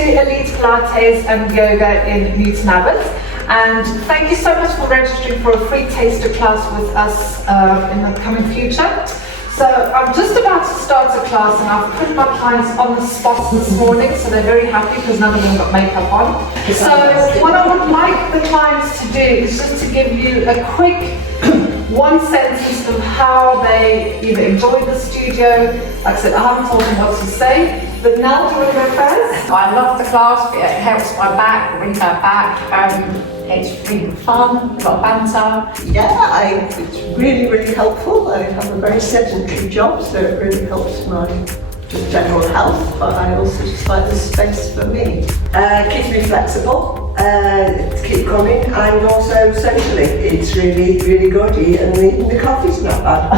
to Elite Pilates and Yoga in Newton Abbot, and thank you so much for registering for a free taster class with us in the coming future. So I'm just about to start a class, and I've put my clients on the spot this morning, so they're very happy because none of them got makeup on. So what I would like the clients to do is just to give you a quick one sentence of how they either enjoyed the studio. Like I said, I haven't told them what to say, but now do you want to go first? I love the class, it helps my back, brings my back. It's really fun, a lot of banter. Yeah, it's really helpful. I have a very sedentary job, so it really helps my just general health, but I also just like the space for me. Keeps me flexible, to keep coming, and also socially, it's really good, and even the coffee's not bad.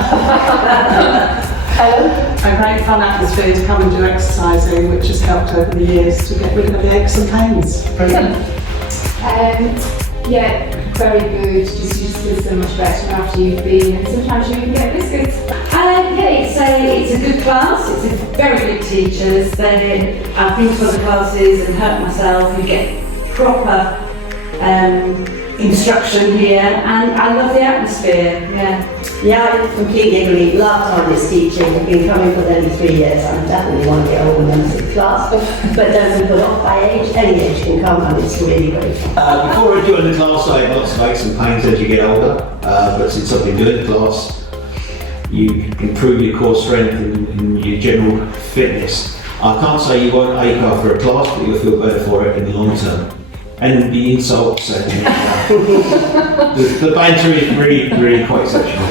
A great fun atmosphere to come and do exercising, which has helped over the years to get rid of the aches and pains. Brilliant. Yeah, very good. You just feel so much better after you've been, and sometimes you even get biscuits. It's a good class. It's a very good teachers. I've been to other classes and hurt myself. You get proper instruction here, and I love the atmosphere. Yeah, I completely agree. Love Tanya's teaching. I've been coming for nearly 3 years. I definitely want to get older members of the class, but don't be put off by age. Any age can come, and it's really great. Before I joined the class, I had lots of aches and pains as you get older, but since I've been doing the class, you improve your core strength and your general fitness. I can't say you won't ache after a class, but you'll feel better for it in the long term. And the insults and the banter is really quite exceptional.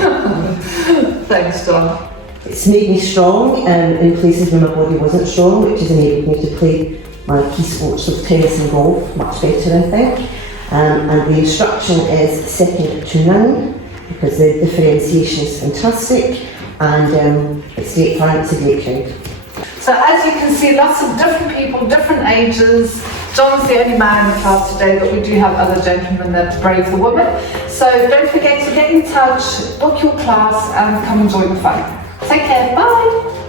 Thanks, John. It's made me strong in places where my body wasn't strong, which has enabled me to play my key sports of tennis and golf much better, I think. And the instruction is second to none, because the differentiation is fantastic, and it's great fun. It's a great crowd. So as you can see, lots of different people, different ages. John's the only man in the class today, but we do have other gentlemen that brave the women. So don't forget to get in touch, book your class, and come and join the fun. Take care, bye.